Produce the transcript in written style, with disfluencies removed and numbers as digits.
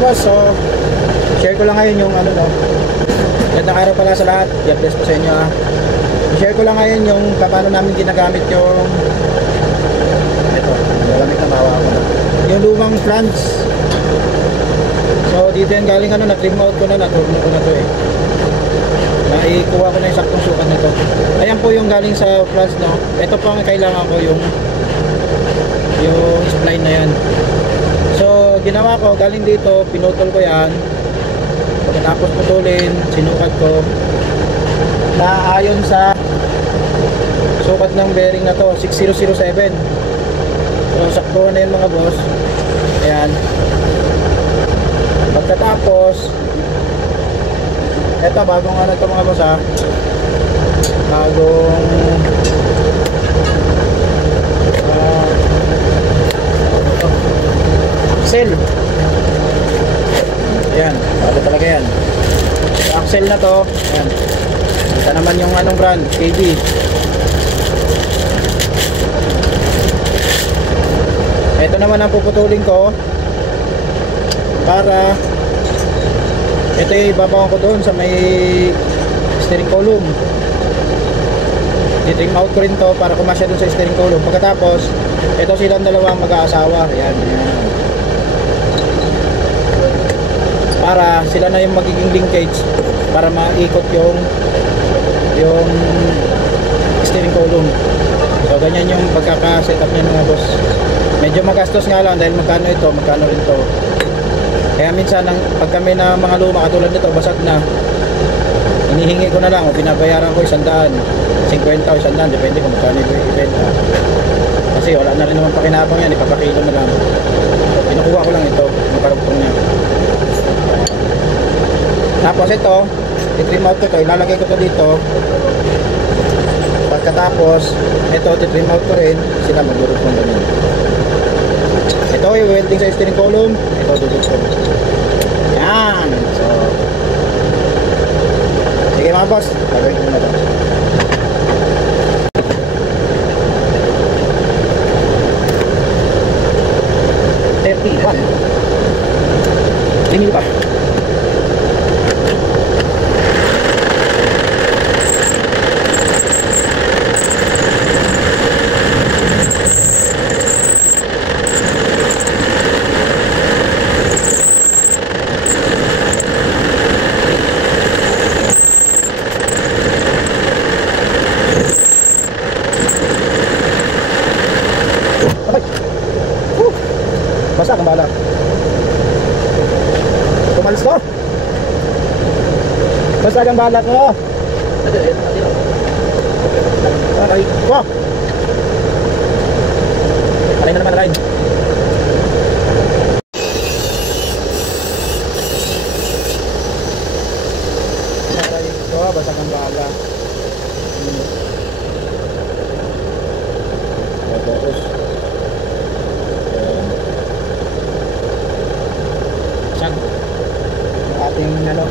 boss, so share ko lang ngayon yung ano no. Gandang araw pala sa lahat. God bless po sa inyo ha. Share ko lang ngayon yung paano namin ginagamit yung ito, malamig na mahawa ko na. Yung lumang flange. So dito yung galing ano, na-trim out ko na, naturno ko na to eh. Naikuha ko na yung saktong sukat nito. Ayan po yung galing sa flange no. Ito po ang kailangan ko yung spline na yan. So ginawa ko, galing dito, pinutol ko yan. Pagkatapos putulin, sinukat ko na ayon sa sukat ng bearing na to, 6007. So sakto na yun mga boss. Ayan. Pagkatapos eto, bagong ano to mga boss ha, bagong axle. Ayan, bago talaga yan. Sa axle na to, ayan, ito naman yung anong brand, KB. Ito naman ang puputulin ko para ito yung ibabaw ko doon sa may steering column. I-trim out ko rin to para kumasya doon sa steering column. Pagkatapos ito silang dalawang mag-aasawa. Ayan, ayan. Para sila na yung magiging linkage para maikot yung steering column. So ganyan yung pagkaka-setup niya mga boss. Medyo magastos nga lang dahil magkano ito, magkano rin to. Kaya minsan pag kami na mga luma katulad nito basag na, inihingi ko na lang o binabayaran ko 100, 50 o 100, depende kung magkano ibenta. Kasi wala na rin naman pakinabang yan, ipapakilo na lang. Pinukuha ko lang ito, makarugtong niya. Tapos ito, i-trim out ko ito, ilalagay ko ito dito. Pagkatapos ito, i-trim out ko rin, sila magdurugtong ganun. Ito yung welding sa steering column, ito dudugtong. Yan. So sige mga boss, gagawin ko muna ito. Tingin pa. Basta kang bala. Tumalis to. Basta kang bala ko. Aray ko. Aray na naman, aray. Aray ko, basta kang bala. Tapos yung ating ano